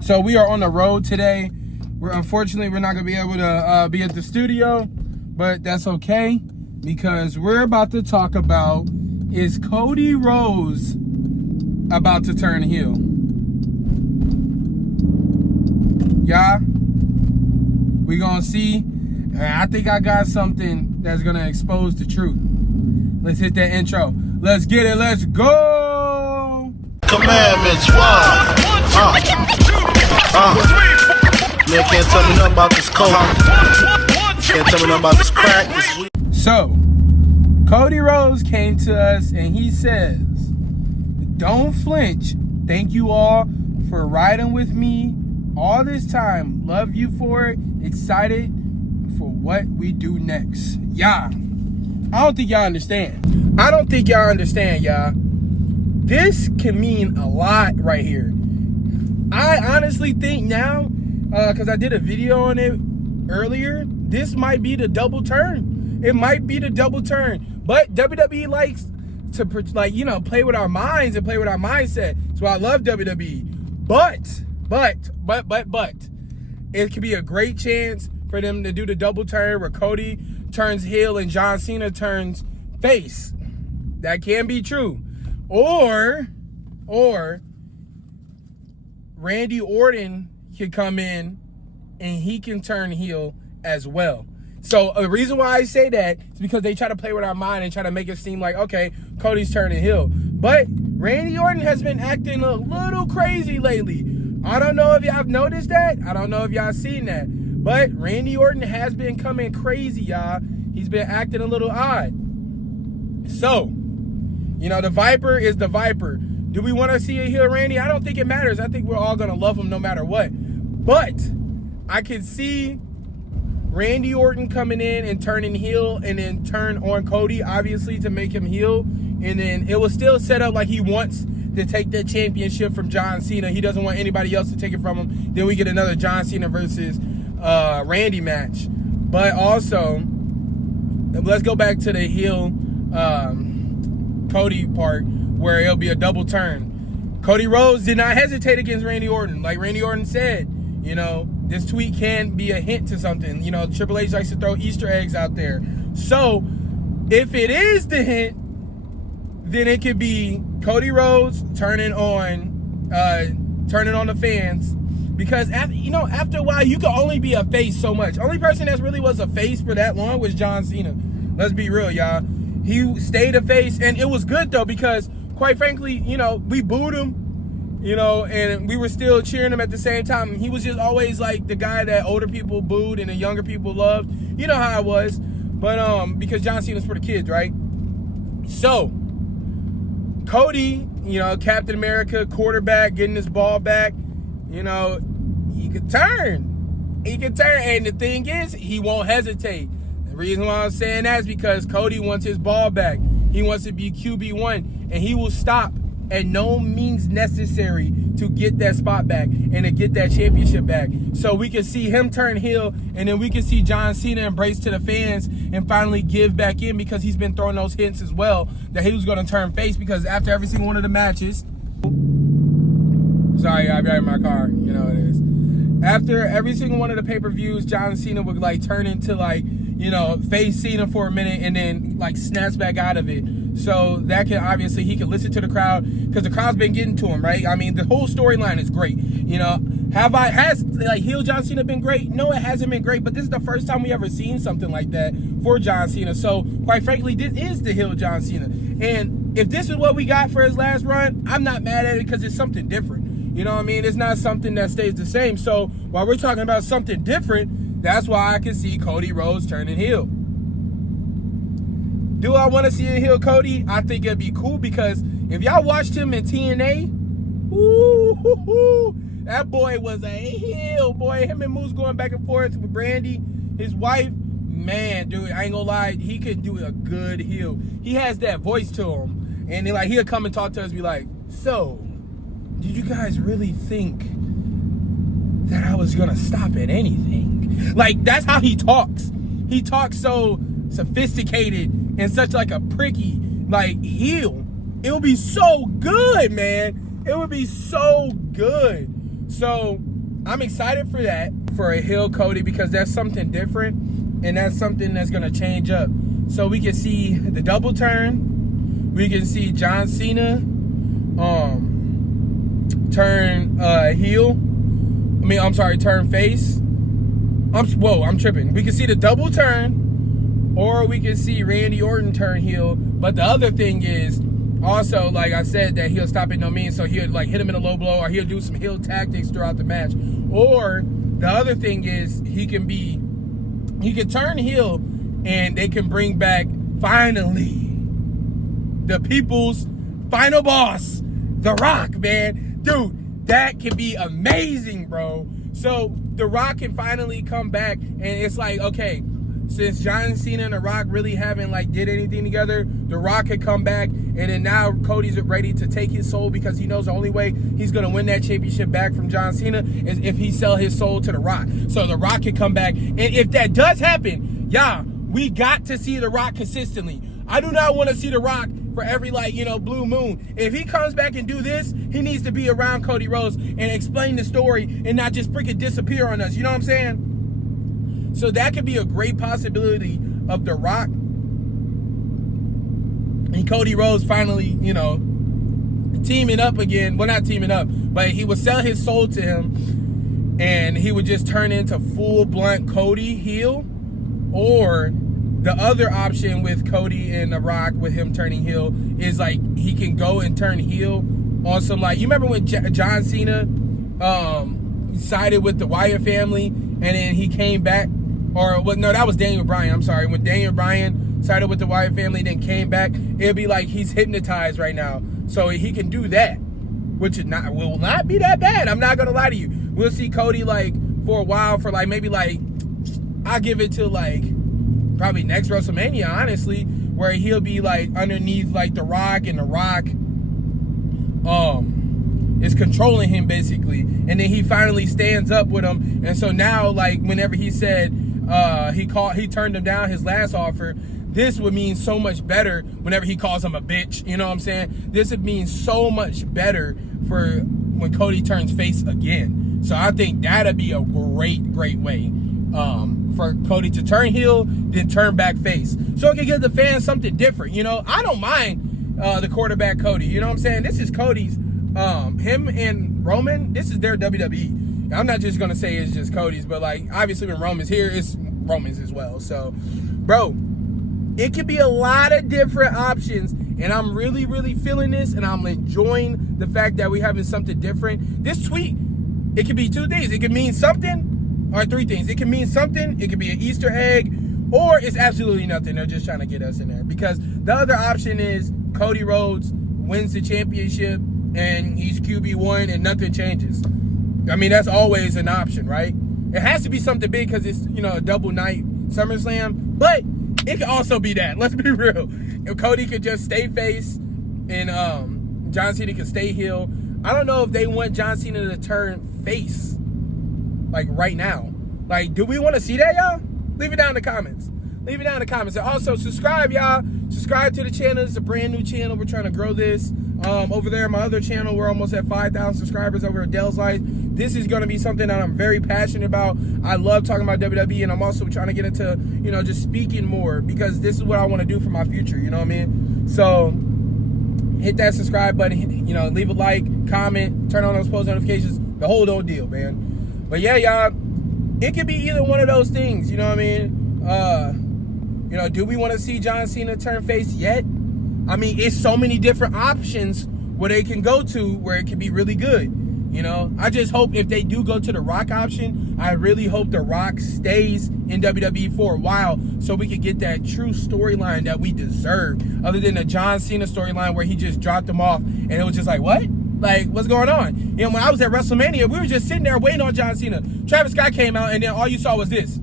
So we are on the road today. Unfortunately, we're not gonna be able to be at the studio, but that's okay because we're about to talk about, is Cody Rhodes about to turn heel? Yeah, we gonna see. I think I got something that's gonna expose the truth. Let's hit that intro. Let's get it. Let's go. Commandments, one. Man can't tell me nothing about this coke. Can't tell me nothing about this crack. This weed. So, Cody Rhodes came to us and he says, "Don't flinch. Thank you all for riding with me all this time. Love you for it. Excited for what we do next." Yeah. I don't think y'all understand. Y'all. This can mean a lot right here. I honestly think now, because I did a video on it earlier, this might be the double turn. It might be the double turn. But WWE likes to, play with our minds and play with our mindset. So I love WWE. But, it could be a great chance for them to do the double turn where Cody turns heel and John Cena turns face. That can be true. Or Randy Orton could come in and he can turn heel as well. So the reason why I say that is because they try to play with our mind and try to make it seem like, okay, Cody's turning heel. But Randy Orton has been acting a little crazy lately. I don't know if y'all have noticed that. I don't know if y'all seen that. But Randy Orton has been coming crazy, y'all. He's been acting a little odd. So, the Viper is the Viper. Do we want to see a heel Randy? I don't think it matters. I think we're all going to love him no matter what. But I can see Randy Orton coming in and turning heel and then turn on Cody, obviously, to make him heel. And then it will still set up like he wants to take that championship from John Cena. He doesn't want anybody else to take it from him. Then we get another John Cena versus Randy match. But also, let's go back to the heel Cody part where it'll be a double turn. Cody Rhodes did not hesitate against Randy Orton. Like Randy Orton said, this tweet can be a hint to something. Triple H likes to throw Easter eggs out there. So if it is the hint, then it could be Cody Rhodes turning on the fans. Because after a while, you can only be a face so much. Only person that really was a face for that long was John Cena. Let's be real, y'all. He stayed a face, and it was good though because, quite frankly, we booed him, and we were still cheering him at the same time. He was just always like the guy that older people booed and the younger people loved. You know how it was, but because John Cena's for the kids, right? So Cody, Captain America, quarterback, getting his ball back. He could turn. And the thing is, he won't hesitate. The reason why I'm saying that is because Cody wants his ball back. He wants to be QB1, and he will stop at no means necessary to get that spot back and to get that championship back. So we can see him turn heel, and then we can see John Cena embrace to the fans and finally give back in, because he's been throwing those hints as well that he was going to turn face, because after every single one of the matches, sorry, I'll be right in my car. You know it is. After every single one of the pay-per-views, John Cena would turn into face Cena for a minute and then snaps back out of it. So that can obviously, he can listen to the crowd because the crowd's been getting to him, right? I mean, the whole storyline is great. Has heel John Cena been great? No, it hasn't been great, but this is the first time we ever seen something like that for John Cena. So quite frankly, this is the heel John Cena. And if this is what we got for his last run, I'm not mad at it because it's something different. You know what I mean? It's not something that stays the same. So while we're talking about something different, that's why I can see Cody Rhodes turning heel. Do I want to see a heel Cody? I think it'd be cool because if y'all watched him in TNA, that boy was a heel, boy. Him and Moose going back and forth with Brandy, his wife. Man, dude, I ain't gonna lie, he could do a good heel. He has that voice to him. And then he'll come and talk to us and be like, "So, did you guys really think that I was gonna stop at anything?" That's how he talks. He talks so sophisticated and such a pricky heel. It'll be so good, man. It would be so good. So I'm excited for that, for a heel Cody, because that's something different, and that's something that's going to change up. So we can see the double turn. We can see John Cena turn heel. Turn face. I'm tripping. We can see the double turn, or we can see Randy Orton turn heel. But the other thing is, also, like I said, that he'll stop at no means, so he'll like hit him in a low blow, or he'll do some heel tactics throughout the match. Or the other thing is, he can turn heel, and they can bring back, finally, the people's final boss, The Rock, man. Dude, that can be amazing, bro. So The Rock can finally come back, and it's like, okay, since John Cena and The Rock really haven't like did anything together, The Rock could come back, and then now Cody's ready to take his soul, because he knows the only way he's gonna win that championship back from John Cena is if he sell his soul to The Rock. So The Rock can come back, and if that does happen, we got to see The Rock consistently. I do not want to see The Rock for every blue moon. If he comes back and do this, he needs to be around Cody Rhodes and explain the story and not just freaking disappear on us. You know what I'm saying? So that could be a great possibility of The Rock and Cody Rhodes finally, teaming up again. Well, not teaming up, but he would sell his soul to him, and he would just turn into full blunt Cody heel. Or the other option with Cody and The Rock, with him turning heel, is like he can go and turn heel on some, like, you remember when John Cena sided with the Wyatt family, and then he came back. That was Daniel Bryan. I'm sorry. When Daniel Bryan sided with the Wyatt family, then came back, it'd be like he's hypnotized right now. So he can do that, which will not be that bad. I'm not going to lie to you. We'll see Cody, like, for a while, for, like, maybe, like, I'll give it to, like, probably next WrestleMania, honestly, where he'll be, like, underneath, like, The Rock, and The Rock is controlling him, basically. And then he finally stands up with him. And so now, like, whenever he said he turned him down his last offer, this would mean so much better whenever he calls him a bitch. You know what I'm saying? This would mean so much better for when Cody turns face again. So I think that'd be a great, great way for Cody to turn heel, then turn back face. So it can give the fans something different. I don't mind the quarterback Cody. You know what I'm saying? This is Cody's. Him and Roman, this is their WWE. I'm not just gonna say it's just Cody's, but like obviously when Roman's here, it's Roman's as well. So, bro, it could be a lot of different options, and I'm really, really feeling this, and I'm enjoying the fact that we're having something different. This tweet, it could be two things. It could mean something, or three things. It could mean something. It could be an Easter egg, or it's absolutely nothing. They're just trying to get us in there. Because the other option is Cody Rhodes wins the championship, and he's QB1, and nothing changes. I mean, that's always an option, right? It has to be something big because it's, a double night SummerSlam. But it could also be that. Let's be real. If Cody could just stay face, and John Cena could stay heel. I don't know if they want John Cena to turn face, like, right now. Like, do we want to see that, y'all? Leave it down in the comments. Leave it down in the comments. And also, subscribe, y'all. Subscribe to the channel. It's a brand new channel. We're trying to grow this. Over there, my other channel, we're almost at 5,000 subscribers over at Dell's Life. This is going to be something that I'm very passionate about. I love talking about WWE, and I'm also trying to get into, just speaking more, because this is what I want to do for my future, you know what I mean? So, hit that subscribe button, leave a like, comment, turn on those post notifications, the whole deal, man. But yeah, y'all, it could be either one of those things, you know what I mean? Do we want to see John Cena turn face yet? I mean, it's so many different options where they can go to where it can be really good. I just hope if they do go to the Rock option, I really hope the Rock stays in WWE for a while so we can get that true storyline that we deserve. Other than the John Cena storyline where he just dropped him off and it was just like, what? Like, what's going on? When I was at WrestleMania, we were just sitting there waiting on John Cena. Travis Scott came out, and then all you saw was this.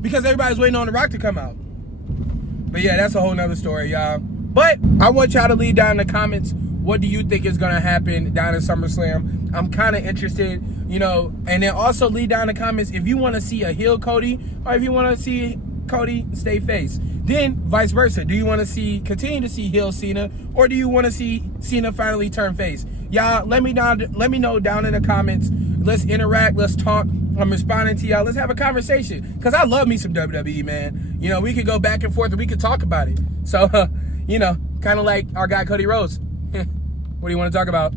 Because everybody's waiting on The Rock to come out. But yeah, that's a whole nother story, y'all. But I want y'all to leave down in the comments, what do you think is going to happen down in SummerSlam? I'm kind of interested, and then also leave down in the comments if you want to see a heel Cody or if you want to see Cody stay face. Then vice versa. Do you want to continue to see heel Cena, or do you want to see Cena finally turn face? Y'all, let me know down in the comments. Let's interact. Let's talk. I'm responding to y'all. Let's have a conversation. Because I love me some WWE, man. You know, we could go back and forth and we could talk about it. So, you know, kind of like our guy Cody Rhodes. What do you want to talk about?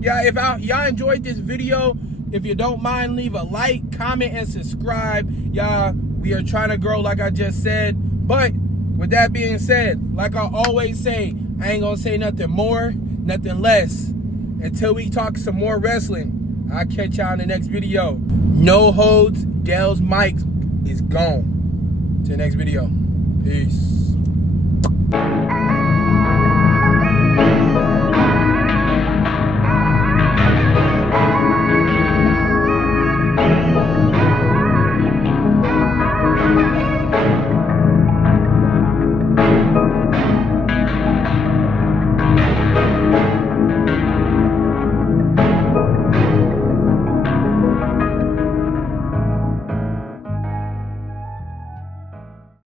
Yeah, if y'all enjoyed this video, if you don't mind, leave a like, comment, and subscribe. Y'all, we are trying to grow like I just said. But with that being said, like I always say, I ain't going to say nothing more, nothing less. Until we talk some more wrestling, I'll catch y'all in the next video. No holds, Dell's mic is gone. To the next video. Peace.